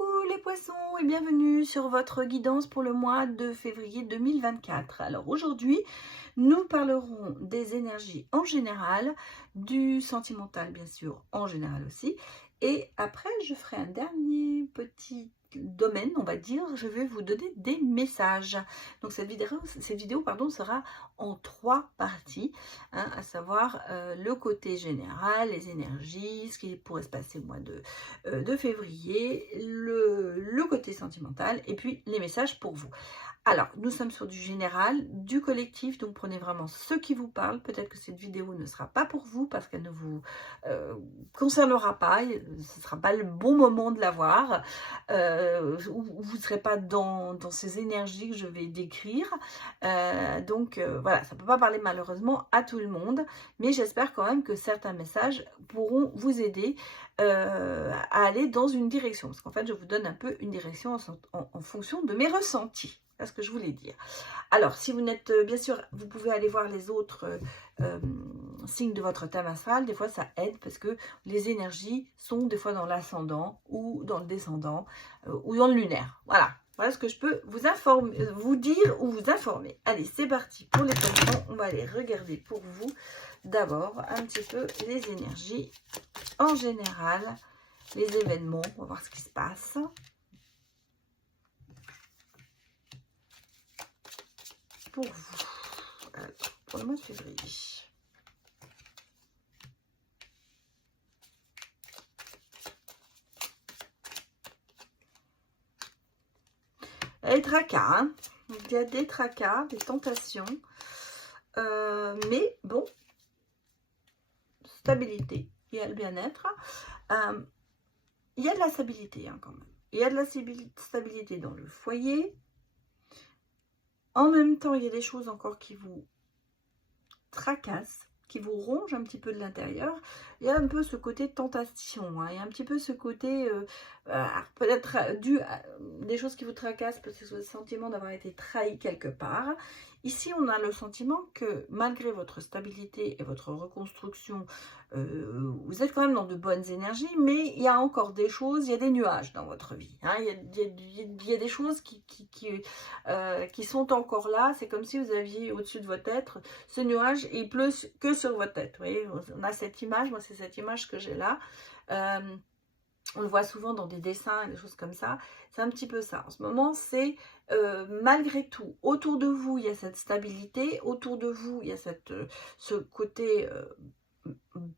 Coucou les poissons et bienvenue sur votre guidance pour le mois de février 2024. Alors aujourd'hui, nous parlerons des énergies en général, du sentimental bien sûr en général aussi. Et après, je ferai un dernier petit domaine, on va dire, je vais vous donner des messages. Donc cette vidéo sera en 3 parties, hein, à savoir le côté général, les énergies, ce qui pourrait se passer au mois de février, le côté sentimental et puis les messages pour vous. Alors, nous sommes sur du général, du collectif, donc prenez vraiment ce qui vous parle. Peut-être que cette vidéo ne sera pas pour vous parce qu'elle ne vous concernera pas, ce ne sera pas le bon moment de la voir, vous ne serez pas dans ces énergies que je vais décrire. Voilà, ça ne peut pas parler malheureusement à tout le monde, mais j'espère quand même que certains messages pourront vous aider à aller dans une direction. Parce qu'en fait, je vous donne un peu une direction en fonction de mes ressentis. C'est ce que je voulais dire. Alors, si vous n'êtes, bien sûr, vous pouvez aller voir les autres signes de votre thème astral. Des fois, ça aide parce que les énergies sont des fois dans l'ascendant ou dans le descendant ou dans le lunaire. Voilà. Voilà ce que je peux vous informer, vous dire ou vous informer. Allez, c'est parti pour les poissons. On va aller regarder pour vous d'abord un petit peu les énergies en général, les événements. On va voir ce qui se passe. Pour vous, alors, pour le mois de février. Les tracas, hein. Il y a des tracas, des tentations, mais bon, stabilité, il y a le bien-être, il y a de la stabilité hein, quand même. Il y a de la stabilité dans le foyer. En même temps, il y a des choses encore qui vous tracassent, qui vous rongent un petit peu de l'intérieur. Il y a un peu ce côté tentation, hein. Il y a un petit peu ce côté, peut-être dû à des choses qui vous tracassent, parce que le sentiment d'avoir été trahi quelque part. Ici, on a le sentiment que malgré votre stabilité et votre reconstruction, vous êtes quand même dans de bonnes énergies, mais il y a encore des choses, il y a des nuages dans votre vie. Hein. Il y a des choses qui sont encore là. C'est comme si vous aviez au-dessus de votre tête ce nuage et il pleut que sur votre tête. Vous voyez, on a cette image, moi c'est cette image que j'ai là. On le voit souvent dans des dessins et des choses comme ça. C'est un petit peu ça. En ce moment, c'est malgré tout, autour de vous, il y a cette stabilité. Autour de vous, il y a ce côté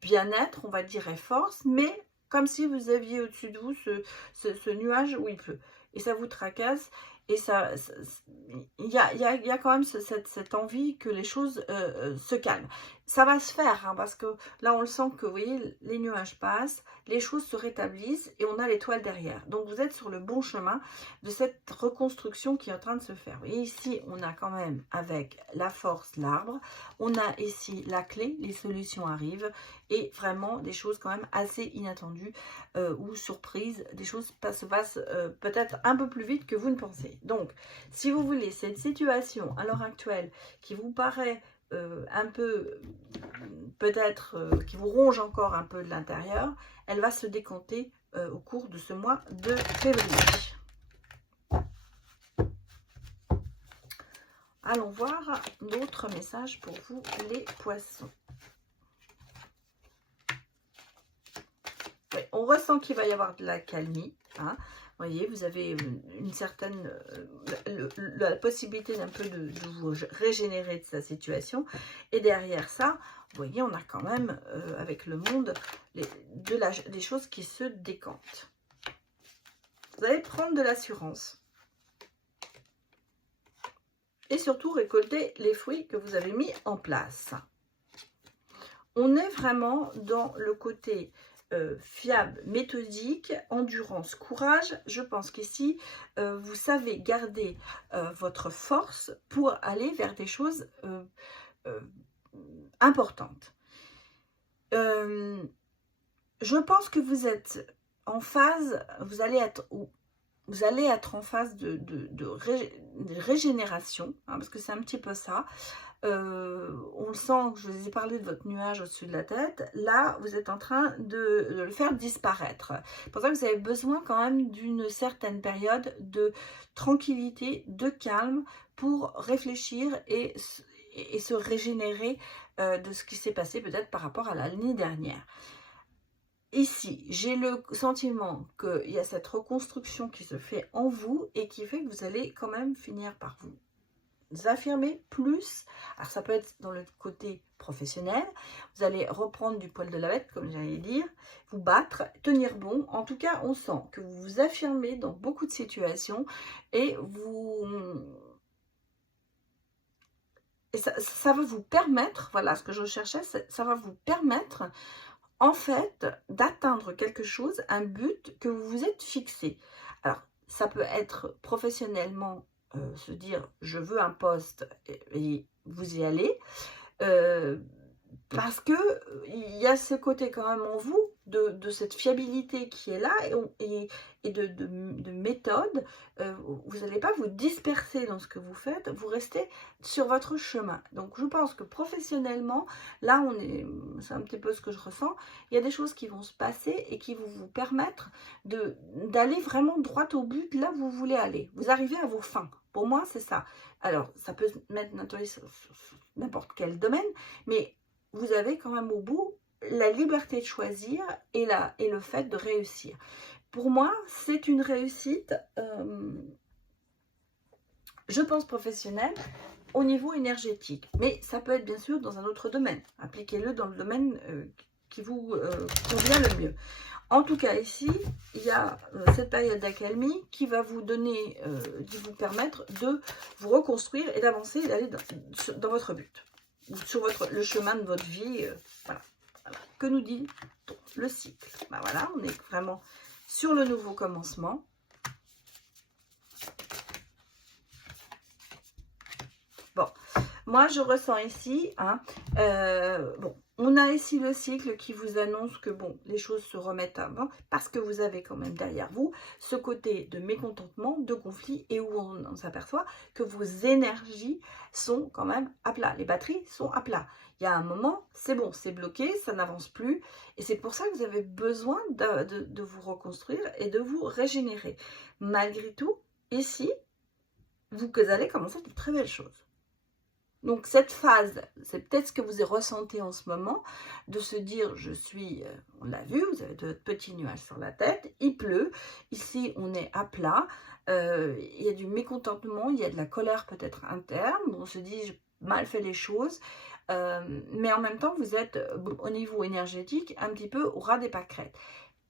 bien-être, on va dire, et force. Mais comme si vous aviez au-dessus de vous ce nuage où il pleut. Et ça vous tracasse. Et il y a quand même cette envie que les choses se calment. Ça va se faire, hein, parce que là, on le sent que, vous voyez, les nuages passent, les choses se rétablissent et on a l'étoile derrière. Donc, vous êtes sur le bon chemin de cette reconstruction qui est en train de se faire. Vous voyez, ici, on a quand même, avec la force, l'arbre. On a ici la clé, les solutions arrivent et vraiment des choses quand même assez inattendues ou surprises. Des choses se passent peut-être un peu plus vite que vous ne pensez. Donc, si vous voulez, cette situation à l'heure actuelle qui vous paraît un peu, peut-être, qui vous ronge encore un peu de l'intérieur, elle va se décanter au cours de ce mois de février. Allons voir d'autres messages pour vous, les poissons. Oui, on ressent qu'il va y avoir de la calmie. Hein. Vous voyez, vous avez une certaine la possibilité d'un peu de vous régénérer de sa situation. Et derrière ça, vous voyez, on a quand même, avec le monde, des choses qui se décantent. Vous allez prendre de l'assurance. Et surtout, récolter les fruits que vous avez mis en place. On est vraiment dans le côté fiable, méthodique, endurance, courage. Je pense qu'ici, vous savez garder votre force pour aller vers des choses importantes. Je pense que vous êtes en phase, vous allez être en phase de régénération, hein, parce que c'est un petit peu ça. on le sent, je vous ai parlé de votre nuage au-dessus de la tête, là vous êtes en train de le faire disparaître. C'est pour ça que vous avez besoin quand même d'une certaine période de tranquillité, de calme pour réfléchir et se régénérer de ce qui s'est passé peut-être par rapport à l'année dernière. Ici, j'ai le sentiment qu'il y a cette reconstruction qui se fait en vous et qui fait que vous allez quand même finir par vous affirmer plus. Alors ça peut être dans le côté professionnel, vous allez reprendre du poil de la bête comme j'allais dire, vous battre, tenir bon. En tout cas, on sent que vous vous affirmez dans beaucoup de situations et ça va vous permettre, voilà ce que je cherchais, ça va vous permettre en fait d'atteindre quelque chose, un but que vous vous êtes fixé. Alors ça peut être professionnellement, se dire je veux un poste et vous y allez, parce que il y a ce côté quand même en vous de cette fiabilité qui est là et de méthode. Vous n'allez pas vous disperser dans ce que vous faites, vous restez sur votre chemin. Donc je pense que professionnellement, là c'est un petit peu ce que je ressens, il y a des choses qui vont se passer et qui vont vous permettre d'aller vraiment droit au but, là où vous voulez aller. Vous arrivez à vos fins. Pour moi, c'est ça. Alors, ça peut se mettre sur n'importe quel domaine, mais vous avez quand même au bout la liberté de choisir et le fait de réussir. Pour moi, c'est une réussite, je pense professionnelle, au niveau énergétique. Mais ça peut être bien sûr dans un autre domaine. Appliquez-le dans le domaine qui vous convient le mieux. En tout cas, ici, il y a cette période d'accalmie qui va vous donner, qui vous permettre de vous reconstruire et d'avancer et d'aller dans votre but, sur le chemin de votre vie. Voilà. Que nous dit le cycle? Ben voilà, on est vraiment sur le nouveau commencement. Bon, moi je ressens ici, bon, on a ici le cycle qui vous annonce que bon, les choses se remettent avant, parce que vous avez quand même derrière vous ce côté de mécontentement, de conflit, et où on s'aperçoit que vos énergies sont quand même à plat. Les batteries sont à plat. Il y a un moment, c'est bon, c'est bloqué, ça n'avance plus, et c'est pour ça que vous avez besoin de vous reconstruire et de vous régénérer. Malgré tout, ici, vous allez commencer de très belles choses. Donc cette phase, c'est peut-être ce que vous ressentez en ce moment, de se dire, je suis, on l'a vu, vous avez de petits nuages sur la tête, il pleut, ici on est à plat, il y a du mécontentement, il y a de la colère peut-être interne, on se dit, j'ai mal fait les choses, mais en même temps vous êtes au niveau énergétique un petit peu au ras des pâquerettes.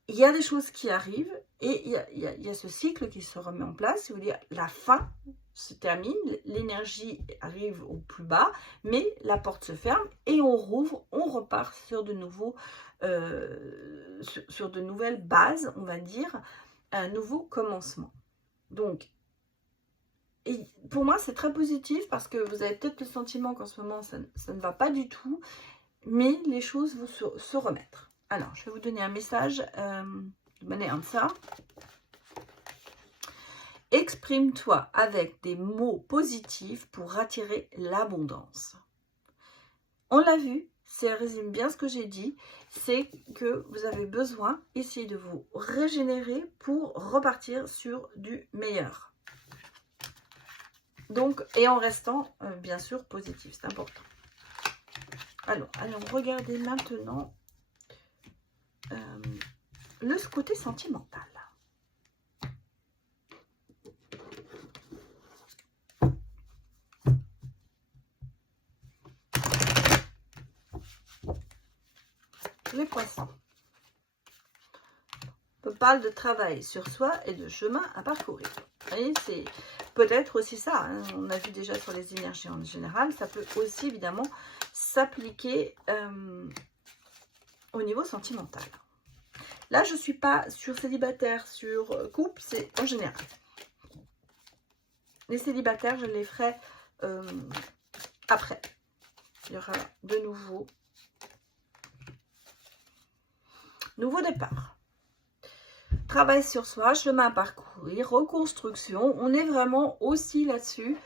Il y a des choses qui arrivent et il y a ce cycle qui se remet en place, si vous voulez, la fin se termine, l'énergie arrive au plus bas, mais la porte se ferme et on rouvre, on repart sur de nouveaux, sur de nouvelles bases, on va dire, un nouveau commencement. Donc, et pour moi, c'est très positif parce que vous avez peut-être le sentiment qu'en ce moment, ça ne va pas du tout, mais les choses vont se remettre. Alors, je vais vous donner un message de manière comme ça. Exprime-toi avec des mots positifs pour attirer l'abondance. On l'a vu, ça résume bien ce que j'ai dit, c'est que vous avez besoin ici de vous régénérer pour repartir sur du meilleur. Donc, et en restant bien sûr positif, c'est important. Alors, allons regarder maintenant le côté sentimental. Les poissons. On parle de travail sur soi et de chemin à parcourir. Vous voyez, c'est peut-être aussi ça. Hein, on a vu déjà sur les énergies en général. Ça peut aussi évidemment s'appliquer au niveau sentimental. Là, je ne suis pas sur célibataire, sur couple, c'est en général. Les célibataires, je les ferai après. Il y aura de nouveau départ. Travail sur soi, chemin à parcourir, reconstruction. On est vraiment aussi là-dessus.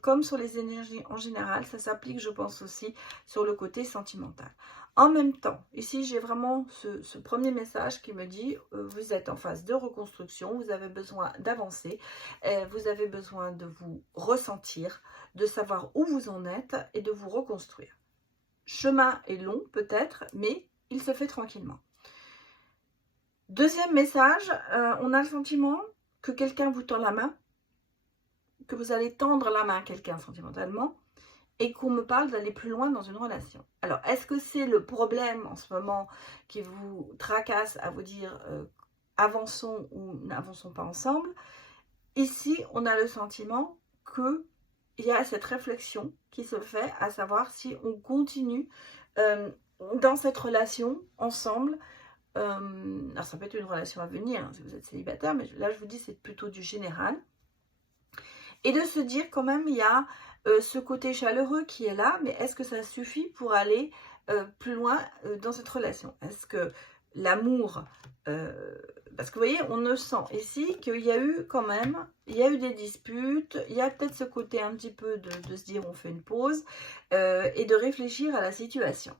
comme sur les énergies en général, ça s'applique, je pense aussi, sur le côté sentimental. En même temps, ici, j'ai vraiment ce premier message qui me dit, vous êtes en phase de reconstruction, vous avez besoin d'avancer, vous avez besoin de vous ressentir, de savoir où vous en êtes et de vous reconstruire. Chemin est long peut-être, mais il se fait tranquillement. Deuxième message, on a le sentiment que quelqu'un vous tend la main, que vous allez tendre la main à quelqu'un sentimentalement, et qu'on me parle d'aller plus loin dans une relation. Alors, est-ce que c'est le problème en ce moment qui vous tracasse à vous dire avançons ou n'avançons pas ensemble? Ici, on a le sentiment qu'il y a cette réflexion qui se fait, à savoir si on continue dans cette relation ensemble. Alors, ça peut être une relation à venir, hein, si vous êtes célibataire, mais là, je vous dis, c'est plutôt du général. Et de se dire quand même, il y a ce côté chaleureux qui est là, mais est-ce que ça suffit pour aller plus loin dans cette relation? Est-ce que l'amour, parce que vous voyez, on ne sent ici qu'il y a eu quand même, il y a eu des disputes, il y a peut-être ce côté un petit peu de se dire on fait une pause et de réfléchir à la situation.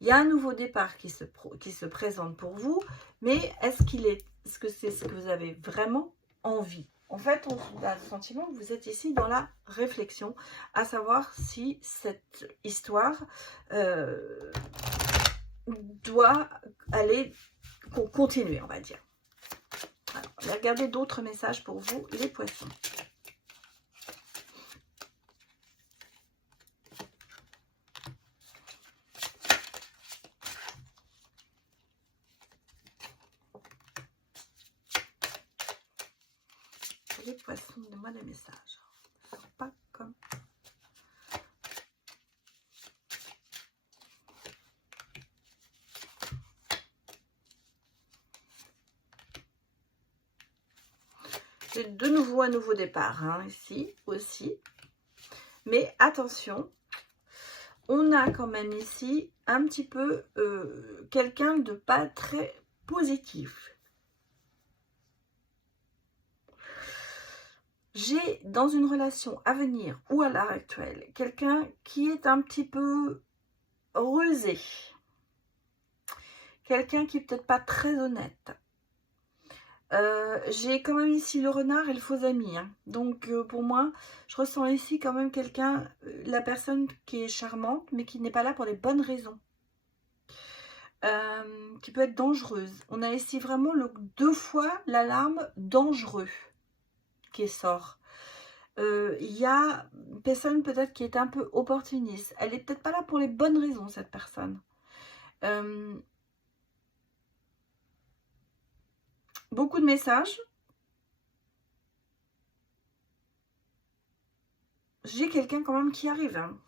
Il y a un nouveau départ qui se présente pour vous, mais est-ce que c'est ce que vous avez vraiment envie? En fait, on a le sentiment que vous êtes ici dans la réflexion, à savoir si cette histoire doit aller continuer, on va dire. Alors, on va regarder d'autres messages pour vous, les poissons. Les poissons, donnez-moi des messages. Ça sort pas comme... J'ai de nouveau un nouveau départ, hein, ici aussi. Mais attention, on a quand même ici un petit peu quelqu'un de pas très positif. J'ai dans une relation à venir ou à l'heure actuelle quelqu'un qui est un petit peu rusé, quelqu'un qui est peut-être pas très honnête. J'ai quand même ici le renard et le faux ami, hein. Donc pour moi, je ressens ici quand même quelqu'un, la personne qui est charmante, mais qui n'est pas là pour les bonnes raisons. Qui peut être dangereuse. On a ici vraiment deux fois l'alarme dangereux qui sort. Il y a une personne peut-être qui est un peu opportuniste. Elle est peut-être pas là pour les bonnes raisons, cette personne. Beaucoup de messages. J'ai quelqu'un quand même qui arrive, hein.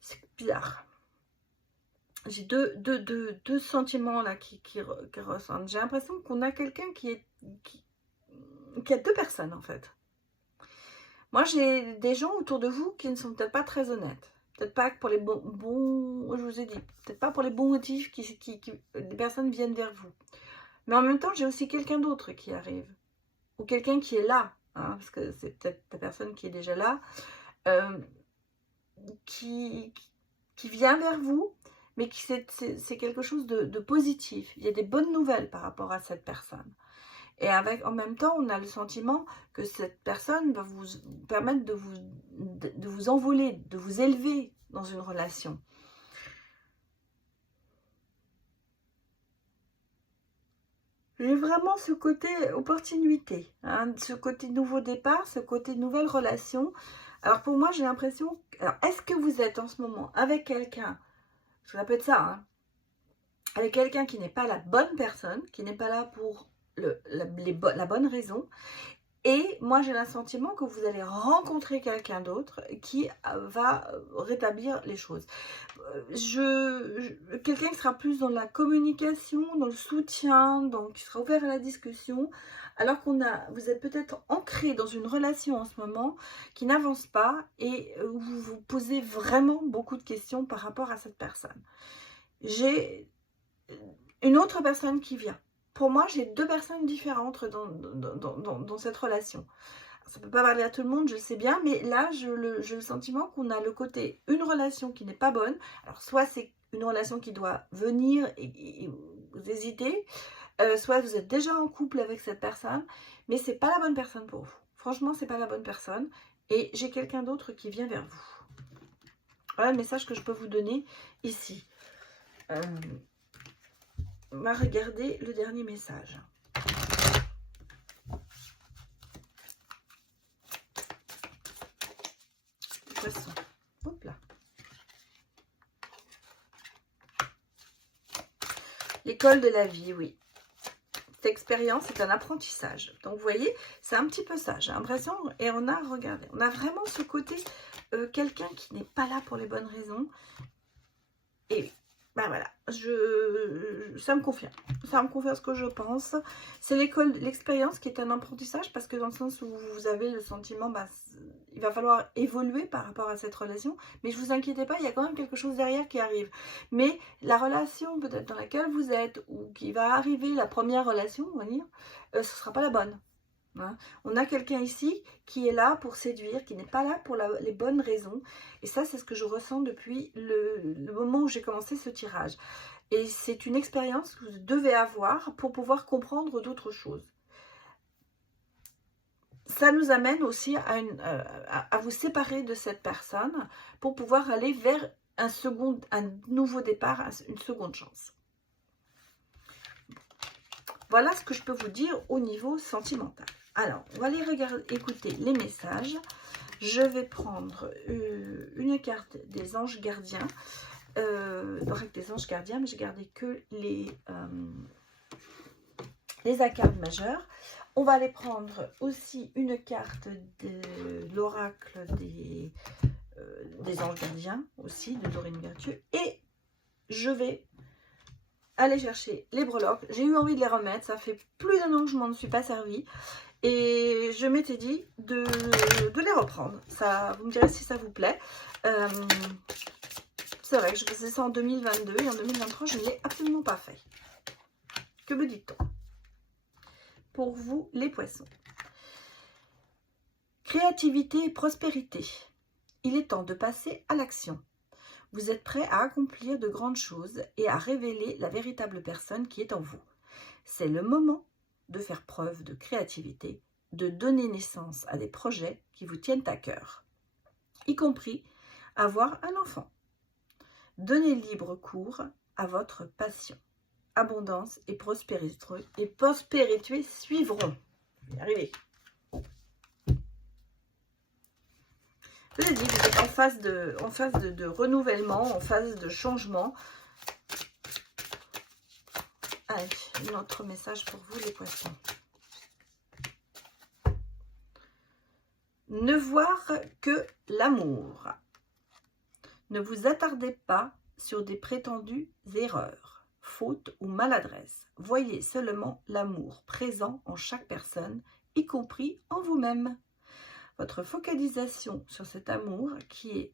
C'est bizarre. J'ai deux sentiments là qui ressentent. J'ai l'impression qu'on a quelqu'un qui a deux personnes en fait. Moi, j'ai des gens autour de vous qui ne sont peut-être pas très honnêtes. Peut-être pas pour les je vous ai dit, peut-être pas pour les bons motifs des personnes viennent vers vous. Mais en même temps, j'ai aussi quelqu'un d'autre qui arrive. Ou quelqu'un qui est là, hein, parce que c'est peut-être la personne qui est déjà là, qui vient vers vous, mais c'est quelque chose de positif. Il y a des bonnes nouvelles par rapport à cette personne. Et en même temps, on a le sentiment que cette personne va vous permettre de vous envoler, de vous élever dans une relation. J'ai vraiment ce côté opportunité, hein, ce côté nouveau départ, ce côté nouvelle relation. Alors pour moi, j'ai l'impression... Alors, est-ce que vous êtes en ce moment avec quelqu'un, je répète ça, hein, avec quelqu'un qui n'est pas la bonne personne, qui n'est pas là pour la bonne raison. Et moi, j'ai le sentiment que vous allez rencontrer quelqu'un d'autre qui va rétablir les choses. Quelqu'un qui sera plus dans la communication, dans le soutien, donc qui sera ouvert à la discussion, alors vous êtes peut-être ancré dans une relation en ce moment qui n'avance pas et où vous vous posez vraiment beaucoup de questions par rapport à cette personne. J'ai une autre personne qui vient. pour moi, j'ai deux personnes différentes dans cette relation. Ça ne peut pas parler à tout le monde, je sais bien, mais là, j'ai le sentiment qu'on a le côté, une relation qui n'est pas bonne. Alors, soit c'est une relation qui doit venir et vous hésitez, soit vous êtes déjà en couple avec cette personne, mais c'est pas la bonne personne pour vous. Franchement, c'est pas la bonne personne. Et j'ai quelqu'un d'autre qui vient vers vous. Voilà le message que je peux vous donner ici. On va regarder le dernier message. Poisson. Hop là. L'école de la vie, oui. Cette expérience est un apprentissage. Donc, vous voyez, c'est un petit peu ça. J'ai l'impression, et on a, regardé, on a vraiment ce côté, quelqu'un qui n'est pas là pour les bonnes raisons. Et ben voilà, ça me confirme. Ça me confirme ce que je pense. C'est l'école, l'expérience qui est un apprentissage, parce que dans le sens où vous avez le sentiment, bah, il va falloir évoluer par rapport à cette relation. Mais je vous inquiétez pas, il y a quand même quelque chose derrière qui arrive. Mais la relation peut-être dans laquelle vous êtes, ou qui va arriver, la première relation, on va dire, ce ne sera pas la bonne. Hein. On a quelqu'un ici qui est là pour séduire, qui n'est pas là pour les bonnes raisons. Et ça, c'est ce que je ressens depuis le moment où j'ai commencé ce tirage. Et c'est une expérience que vous devez avoir pour pouvoir comprendre d'autres choses. Ça nous amène aussi à vous séparer de cette personne pour pouvoir aller vers un nouveau départ, une seconde chance. Voilà ce que je peux vous dire au niveau sentimental. Alors, on va aller écouter les messages. Je vais prendre une carte des anges gardiens. L'oracle des anges gardiens, mais j'ai gardé que les arcanes majeurs. On va aller prendre aussi une carte de l'oracle des anges gardiens, aussi, de Dorine Virtue. Et je vais aller chercher les breloques. J'ai eu envie de les remettre. Ça fait plus d'un an que je m'en suis pas servi. Et je m'étais dit de les reprendre. Ça, vous me direz si ça vous plaît. C'est vrai que je faisais ça en 2022 et en 2023, je ne l'ai absolument pas fait. Que me dit-on? Pour vous, les poissons. Créativité et prospérité. Il est temps de passer à l'action. Vous êtes prêt à accomplir de grandes choses et à révéler la véritable personne qui est en vous. C'est le moment de faire preuve de créativité, de donner naissance à des projets qui vous tiennent à cœur, y compris avoir un enfant. Donnez libre cours à votre passion. Abondance et prospérité suivront. Je vais y arriver. Je vous ai dit, vous êtes en phase de renouvellement, en phase de changement. Allez, un autre message pour vous, les poissons. Ne voir que l'amour. Ne vous attardez pas sur des prétendues erreurs, fautes ou maladresses. Voyez seulement l'amour présent en chaque personne, y compris en vous-même. Votre focalisation sur cet amour qui est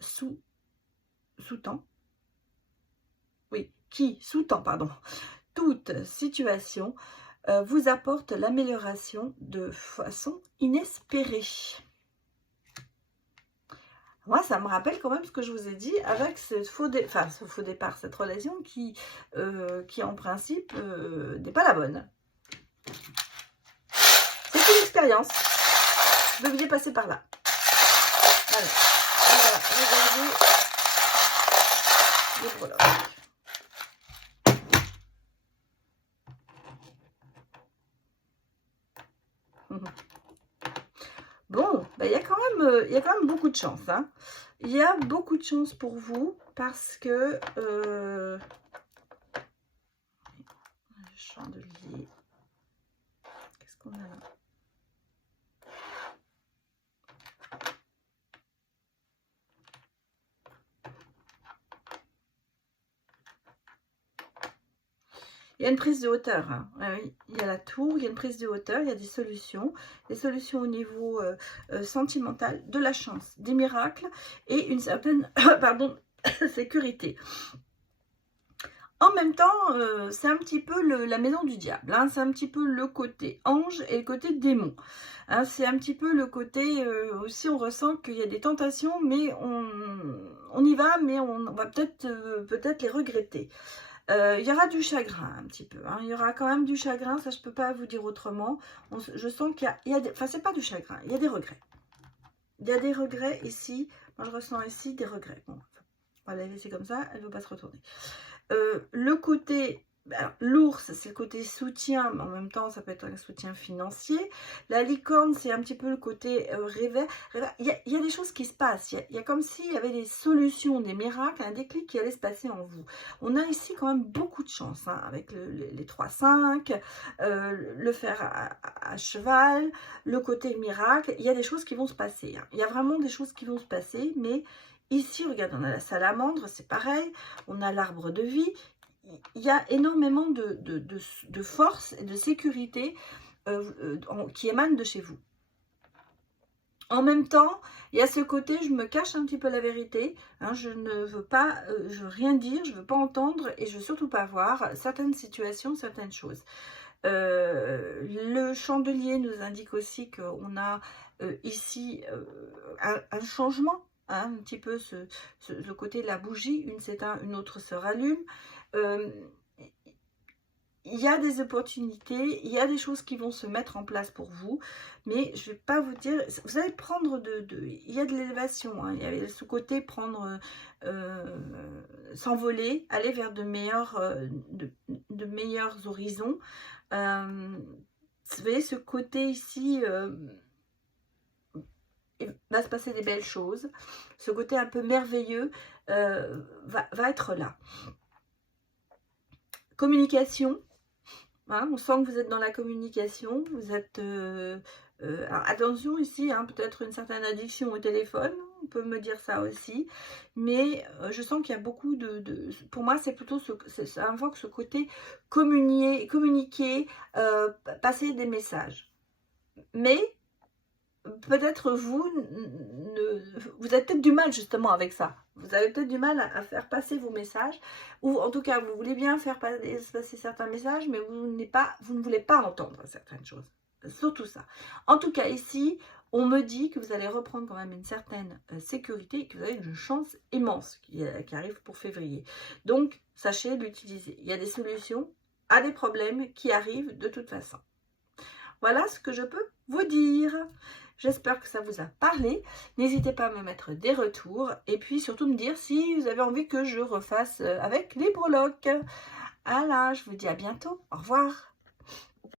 sous-tend toute situation vous apporte l'amélioration de façon inespérée. Moi, ça me rappelle quand même ce que je vous ai dit avec ce faux départ, cette relation qui en principe n'est pas la bonne. C'est une expérience. Vous deviez passer par là. Voilà. Regardez les breloques. Bon, bah, il y a quand même beaucoup de chance. Hein. Il y a beaucoup de chance pour vous parce que le chandelier. Qu'est-ce qu'on a là? Il y a une prise de hauteur. Hein. Ah oui, il y a la tour, il y a une prise de hauteur, il y a des solutions au niveau sentimental, de la chance, des miracles et une certaine sécurité. En même temps, c'est un petit peu la maison du diable, hein, c'est un petit peu le côté ange et le côté démon. Hein, c'est un petit peu le côté, aussi on ressent qu'il y a des tentations, mais on y va, mais on va peut-être les regretter. Il y aura du chagrin un petit peu, hein, il y aura quand même du chagrin, ça je peux pas vous dire autrement. Je sens qu'il y a enfin c'est pas du chagrin, il y a des regrets. Il y a des regrets ici, moi je ressens ici des regrets. Bon, on va la laisser comme ça, elle ne veut pas se retourner. Le côté, l'ours, c'est le côté soutien, mais en même temps, ça peut être un soutien financier. La licorne, c'est un petit peu le côté rêveur. Il y a des choses qui se passent. Il y a comme s'il y avait des solutions, des miracles, un déclic qui allait se passer en vous. On a ici quand même beaucoup de chance, hein, avec les 3-5, le fer à cheval, le côté miracle. Il y a des choses qui vont se passer. Hein. Il y a vraiment des choses qui vont se passer, mais... Ici, regarde, on a la salamandre, c'est pareil. On a l'arbre de vie. Il y a énormément de force et de sécurité qui émanent de chez vous. En même temps, il y a ce côté, je me cache un petit peu la vérité. Hein, je ne veux pas, je veux rien dire, je ne veux pas entendre et je ne veux surtout pas voir certaines situations, certaines choses. Le chandelier nous indique aussi qu'on a ici un changement. Hein, un petit peu le côté de la bougie, une s'éteint, une autre se rallume. Il y a des opportunités, il y a des choses qui vont se mettre en place pour vous, mais je ne vais pas vous dire, vous allez prendre il y a de l'élévation, hein, il y a ce côté prendre, s'envoler, aller vers de meilleurs horizons. Vous voyez ce côté ici... il va se passer des belles choses. Ce côté un peu merveilleux va être là. Communication. Hein, on sent que vous êtes dans la communication. Vous êtes... alors attention ici, hein, peut-être une certaine addiction au téléphone. On peut me dire ça aussi. Mais je sens qu'il y a beaucoup pour moi, c'est plutôt ça invoque ce côté communiquer, passer des messages. Mais... peut-être vous avez peut-être du mal justement avec ça. Vous avez peut-être du mal à faire passer vos messages. Ou en tout cas, vous voulez bien faire passer certains messages, mais vous ne voulez pas entendre certaines choses. Surtout ça. En tout cas, ici, on me dit que vous allez reprendre quand même une certaine sécurité et que vous avez une chance immense qui arrive pour février. Donc, sachez l'utiliser. Il y a des solutions à des problèmes qui arrivent de toute façon. Voilà ce que je peux vous dire. J'espère que ça vous a parlé. N'hésitez pas à me mettre des retours. Et puis surtout me dire si vous avez envie que je refasse avec les breloques. Voilà, je vous dis à bientôt. Au revoir.